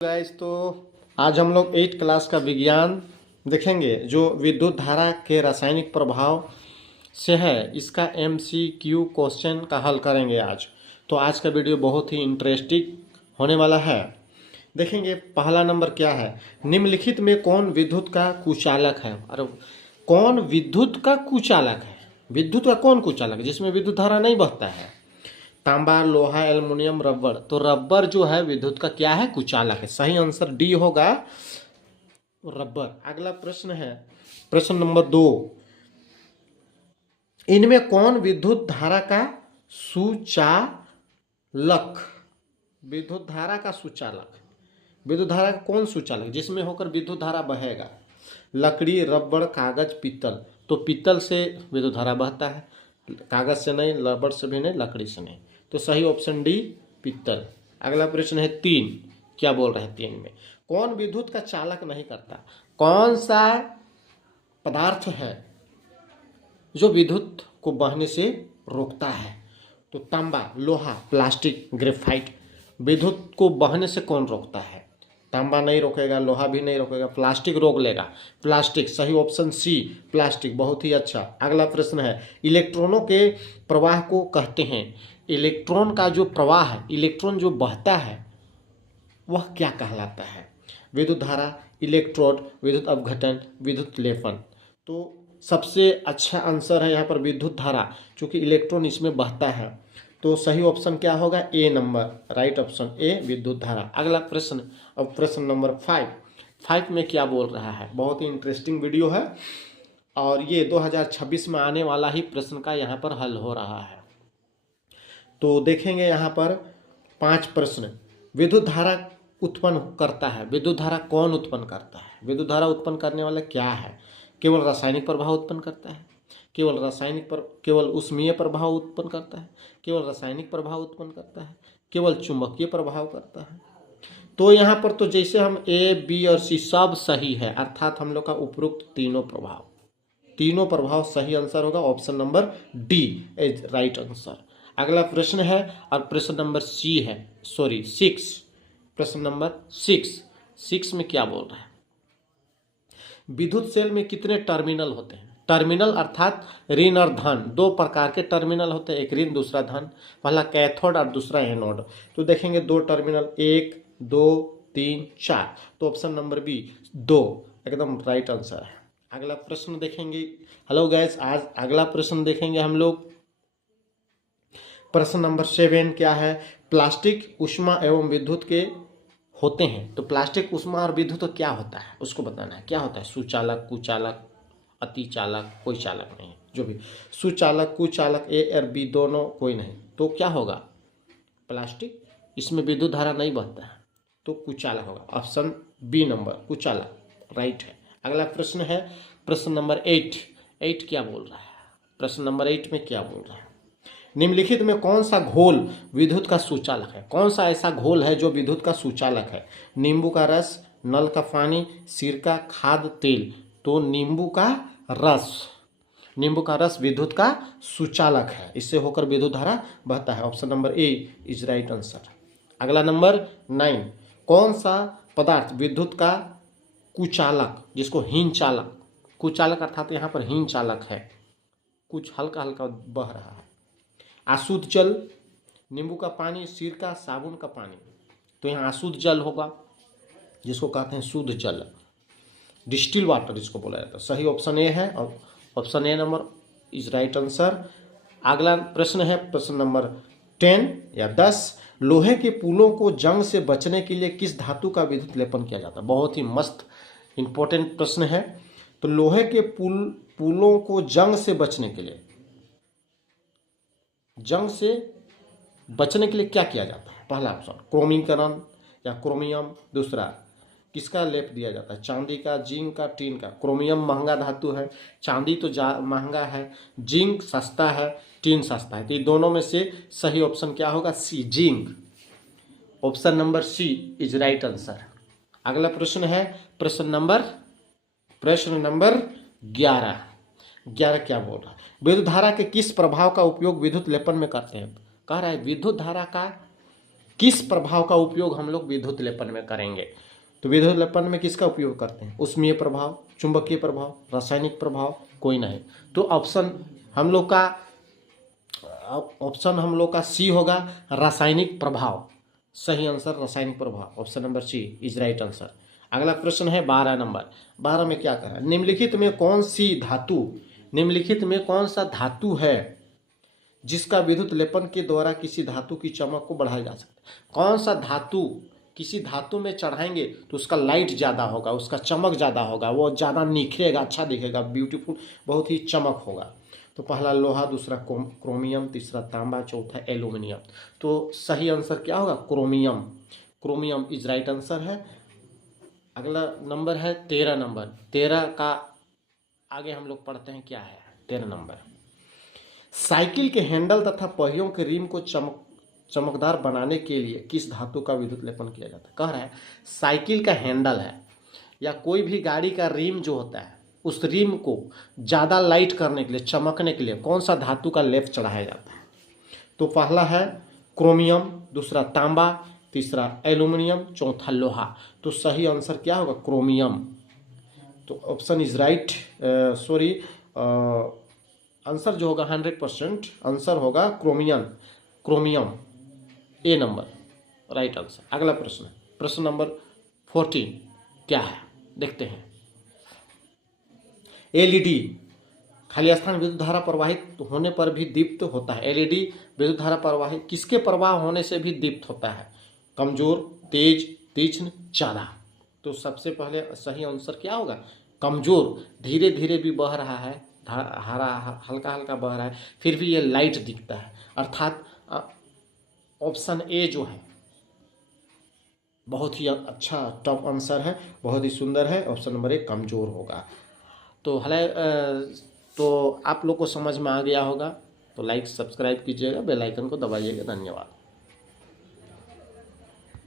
Guys, तो आज हम लोग 8 क्लास का विज्ञान देखेंगे जो विद्युत धारा के रासायनिक प्रभाव से है। इसका MCQ क्वेश्चन का हल करेंगे आज। तो आज का वीडियो बहुत ही इंटरेस्टिंग होने वाला है। देखेंगे पहला नंबर क्या है, निम्नलिखित में कौन विद्युत का कुचालक है। अरे कौन विद्युत का कुचालक है, विद्युत का कौन कुचालक है जिसमें विद्युत धारा नहीं बहता है। तांबा, लोहा, एल्युमिनियम, रबर। तो रबर जो है विद्युत का क्या है, कुचालक है। सही आंसर डी होगा, रबर। अगला प्रश्न है प्रश्न नंबर 2, इनमें कौन विद्युत धारा का सुचालक, विद्युत धारा का सुचालक, विद्युत धारा का कौन सुचालक जिसमें होकर विद्युत धारा बहेगा। लकड़ी, रबड़, कागज, पीतल। तो पीतल से विद्युत धारा बहता है, कागज से नहीं, रबड़ से भी नहीं, लकड़ी से नहीं। तो सही ऑप्शन डी, पीतल। अगला प्रश्न है 3, क्या बोल रहे हैं 3 में कौन विद्युत का चालक नहीं करता। कौन सा पदार्थ है जो विद्युत को बहने से रोकता है। तो तांबा, लोहा, प्लास्टिक, ग्रेफाइट। विद्युत को बहने से कौन रोकता है। तांबा नहीं रोकेगा, लोहा भी नहीं रोकेगा, प्लास्टिक रोक लेगा। प्लास्टिक, सही ऑप्शन सी, प्लास्टिक। बहुत ही अच्छा। अगला प्रश्न है, इलेक्ट्रॉनों के प्रवाह को कहते हैं। इलेक्ट्रॉन का जो प्रवाह है, इलेक्ट्रॉन जो बहता है वह क्या कहलाता है। विद्युत धारा, इलेक्ट्रोड, विद्युत अपघटन, विद्युत लेपन। तो सबसे अच्छा आंसर है यहाँ पर विद्युत धारा, क्योंकि इलेक्ट्रॉन इसमें बहता है। तो सही ऑप्शन क्या होगा, ए नंबर, राइट ऑप्शन ए, विद्युत धारा। अगला प्रश्न, अब प्रश्न नंबर 5 में क्या बोल रहा है। बहुत ही इंटरेस्टिंग वीडियो है और ये 2026 में आने वाला ही प्रश्न का यहाँ पर हल हो रहा है। तो देखेंगे यहाँ पर 5 प्रश्न। विद्युत धारा उत्पन्न करता है, विद्युत धारा कौन उत्पन्न करता है। विद्युत धारा उत्पन्न करने वाला क्या है। केवल रासायनिक प्रभाव उत्पन्न करता है, केवल ऊष्मीय प्रभाव उत्पन्न करता है, केवल रासायनिक प्रभाव उत्पन्न करता है, केवल चुंबकीय प्रभाव करता है। तो यहाँ पर तो जैसे हम ए, बी और सी सब सही है, अर्थात हम लोग का उपरोक्त तीनों प्रभाव सही आंसर होगा, option number D is right answer. अगला प्रश्न है और प्रश्न नंबर 6। प्रश्न नंबर 6 में क्या बोल रहा है, विद्युत सेल में कितने टर्मिनल होते हैं। टर्मिनल अर्थात ऋण और धन, 2 प्रकार के टर्मिनल होते हैं, एक ऋण दूसरा धन। पहला कैथोड और दूसरा एनोड। तो देखेंगे 2 टर्मिनल, 1 2 3 4। तो ऑप्शन नंबर बी, 2 एकदम राइट आंसर है। अगला प्रश्न देखेंगे, हेलो गैस, आज अगला प्रश्न देखेंगे हम लोग। प्रश्न नंबर 7 क्या है, प्लास्टिक ऊष्मा एवं विद्युत के होते हैं। तो प्लास्टिक ऊष्मा और विद्युत तो क्या होता है उसको बताना है। क्या होता है, सुचालक, कुचालक, अतिचालक, कोई चालक नहीं, जो भी सुचालक, कुचालक, ए और बी दोनों कोई नहीं। तो क्या होगा, प्लास्टिक, इसमें विद्युत धारा नहीं बहता है तो कुचालक होगा, ऑप्शन बी नंबर, कुचालक राइट है। अगला प्रश्न है प्रश्न नंबर 8 क्या बोल रहा है। प्रश्न नंबर 8 में क्या बोल रहा है, निम्नलिखित में कौन सा घोल विद्युत का सुचालक है। कौन सा ऐसा घोल है जो विद्युत का सुचालक है। नींबू का रस, नल का पानी, सिरका, खाद, तेल। तो नींबू का रस विद्युत का सुचालक है, इससे होकर विद्युत धारा बहता है, option number A is right answer. अगला नंबर 9, कौन सा पदार्थ विद्युत का कुचालक, जिसको हीन चालक, कुचालक अर्थात यहाँ पर हीन चालक है, कुछ हल्का हल्का बह रहा है। अशुद्ध जल, नींबू का पानी, सिरका, साबुन का पानी। तो यहाँ अशुद्ध जल होगा, जिसको कहते हैं शुद्ध जल, डिस्टिल वाटर जिसको बोला जाता है। सही ऑप्शन ए है और option A number is right answer. अगला प्रश्न है प्रश्न नंबर 10 या 10, लोहे के पुलों को जंग से बचने के लिए किस धातु का विद्युत लेपन किया जाता है। बहुत ही मस्त इंपॉर्टेंट प्रश्न है। तो लोहे के पुलों को जंग से बचने के लिए क्या किया जाता है। पहला ऑप्शन क्रोमीकरण या क्रोमियम, दूसरा किसका लेप दिया जाता है, चांदी का, जिंक का, टीन का। क्रोमियम महंगा धातु है, चांदी तो महंगा है, जिंक सस्ता है, टीन सस्ता है। तो ये दोनों में से सही ऑप्शन क्या होगा, C, zinc, option number C is right answer. अगला प्रश्न है प्रश्न नंबर 11 क्या बोल रहा है, विद्युत धारा के किस प्रभाव का उपयोग विद्युत लेपन में करते हैं। कह रहा है विद्युत धारा का किस प्रभाव का उपयोग हम लोग विद्युत लेपन में करेंगे? तो विद्युत लेपन में किसका उपयोग करते हैं? उष्मीय प्रभाव, चुंबकीय प्रभाव, रासायनिक प्रभाव, कोई नहीं। तो ऑप्शन हम लोग का सी होगा, रासायनिक प्रभाव। सही आंसर रासायनिक प्रभाव, option number C is right answer. अगला प्रश्न है 12 नंबर। 12 में क्या कहा? निम्नलिखित में कौन सा धातु है जिसका विद्युत लेपन के द्वारा किसी धातु की चमक को बढ़ाया जा सकता है? कौन सा धातु किसी धातु में चढ़ाएंगे तो उसका लाइट ज़्यादा होगा, उसका चमक ज़्यादा होगा, वो ज़्यादा निखरेगा, अच्छा दिखेगा, ब्यूटीफुल, बहुत ही चमक होगा। तो पहला लोहा, दूसरा क्रोमियम, तीसरा तांबा, चौथा एल्यूमिनियम। तो सही आंसर क्या होगा? Chromium. Chromium is right answer है। अगला नंबर है 13 नंबर। 13 का आगे हम लोग पढ़ते हैं क्या है। 13 नंबर, साइकिल के हैंडल तथा पहियों के रिम को चमकदार बनाने के लिए किस धातु का विद्युत लेपन किया जाता है? कह रहा है साइकिल का हैंडल है या कोई भी गाड़ी का रिम जो होता है, उस रिम को ज़्यादा लाइट करने के लिए, चमकने के लिए कौन सा धातु का लेप चढ़ाया जाता है? तो पहला है क्रोमियम, दूसरा तांबा, तीसरा एल्यूमिनियम, चौथा लोहा। तो सही आंसर क्या होगा? क्रोमियम। तो option is right, sorry, answer जो होगा 100% आंसर होगा क्रोमियम, ए नंबर राइट आंसर। अगला प्रश्न, प्रश्न नंबर 14 क्या है देखते हैं। एलईडी खाली स्थान विद्युत धारा प्रवाहित होने पर भी दीप्त होता है। एलईडी विद्युत धारा प्रवाहित किसके प्रवाह होने से भी दीप्त होता है? कमजोर, तेज, तीक्ष्ण, ज्यादा। तो सबसे पहले सही आंसर क्या होगा? कमजोर। धीरे धीरे भी बह रहा है, हल्का हल्का बह रहा है, फिर भी ये लाइट दिखता है, अर्थात ऑप्शन ए जो है बहुत ही अच्छा टॉप आंसर है, बहुत ही सुंदर है। ऑप्शन नंबर 1 कमजोर होगा। तो आप लोग को समझ में आ गया होगा। तो लाइक सब्सक्राइब कीजिएगा, बेल आइकन को दबाइएगा। धन्यवाद।